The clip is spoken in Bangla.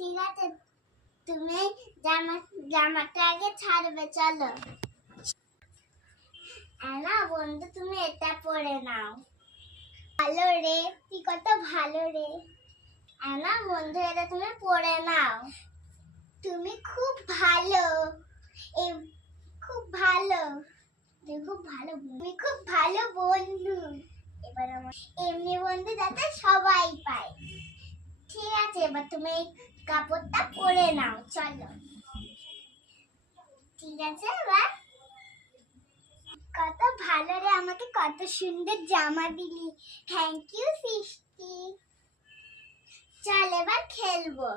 ঠিক আছে, তুমি জামাটা আগে ছাড়বে, চলো। না বন্ধু, তুমি এটা পরে নাও। ভালো রে, তুই কত ভালো রে। না বন্ধু, এটা তুমি পরে নাও। তুমি খুব ভালো, খুব ভালো, তুমি খুব ভালো, তুমি খুব ভালো বন্ধু। এবার আমার এমনি বন্ধু যাতে সবাই পায়। ঠিক আছে, এবার তুমি এই কাপড়টা পরে নাও, চলো। ঠিক আছে, এবার কত ভালো রে, আমাকে কত সুন্দর জামা দিলি। থ্যাংক ইউ সৃষ্টি। চল এবার খেলবো।